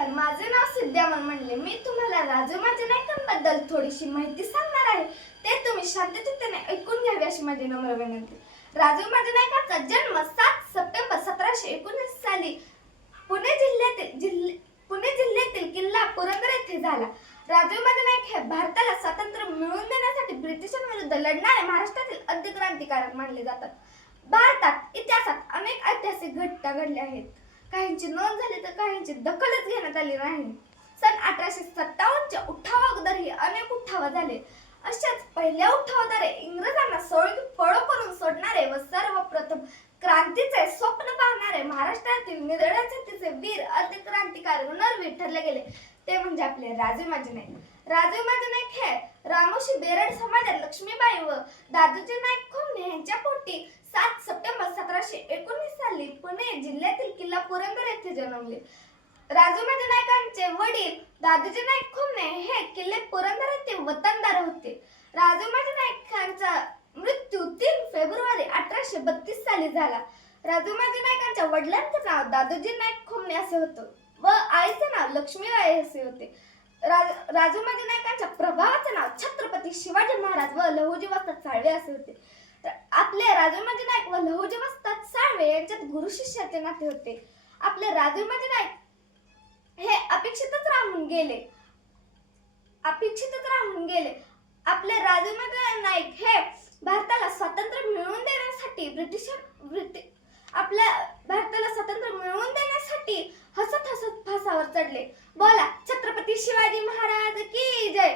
नमस्कार. माझे नाव सिद्ध्यामन म्हणले. मी तुम्हाला राजू माझ्या नायकांबद्दल थोडीशी माहिती सांगणार आहे. ते तुम्ही शांततेने ऐकून घ्यावी अशी माझी नम्र विनंती. राजू माझ्या नायकाचा जन्म सात सप्टेंबर सतराशे एकोणीस साली पुणे जिल्ह्यातील जिल्हे पुणे जिल्ह्यातील किल्ला पुरंदर येथे झाला. राजू माझे नाईक हे भारताला स्वातंत्र्य मिळवून देण्यासाठी ब्रिटिशांविरुद्ध लढणारे महाराष्ट्रातील आद्य क्रांतिकारक मानले जातात. भारतात इतिहासात अनेक ऐतिहासिक घटना घडल्या आहेत. काहींची नोंद झाली तर काहींची दखलच घेण्यात आली नाही. सन अठराशे सत्तावन्नच्या उठावा अनेक उठाव झाले. अशाच पहिल्या उठावाद्वारे इंग्रजांना सोळी फळ करून सोडणारे व सर्वप्रथम क्रांतीचे स्वप्न पाहणारे महाराष्ट्रातील निधड्या तिचे वीर आद्य क्रांतिकारी नरवीर ठरले गेले. ते म्हणजे आपले राजे माझे नाईक. राजे माजे नाईक हे रामोशी बेरड समाजात लक्ष्मीबाई व दादूजी नाईक खोमणे यांच्या पोटी सात सप्टेंबर सतराशे एकोणीस साली पुणे जिल्ह्यातील किल्ला पुरंदर येथे जन्मले. राजूमाजी नायकांचे वडील दादोजी नाईक खुमणे हे किल्ले पुरंदर येथे वतनदार होते. राजूमाजी नायकांचा मृत्यू तीन फेब्रुवारी अठराशे बत्तीस साली झाला. राजूमाजी नायकांच्या वडिलांचं नाव दादोजी नाईक खुमणे असे होतं व आईचे नाव लक्ष्मीबाई असे होते. राज राजूमाजी नायकांच्या प्रभावाचे नाव छत्रपती शिवाजी महाराज व लहुजी वस्ताद साळवे असे होते. आपले राजूमाजी नाईक व लहुजी वस्ताद साळवे यांच्यात गुरु शिष्याचे नाते होते. आपले राजूमाजी म्हणजे नाईक हे अपेक्षितच राहून गेले. अपेक्षितच राहून गेले. आपले राजूमाजी म्हणजे नाईक हे भारताला स्वातंत्र्य मिळवून देण्यासाठी ब्रिटिश आपल्या भारताला स्वातंत्र्य मिळवून देण्यासाठी हसत हसत फासावर चढले. बोला छत्रपती शिवाजी महाराज की जय?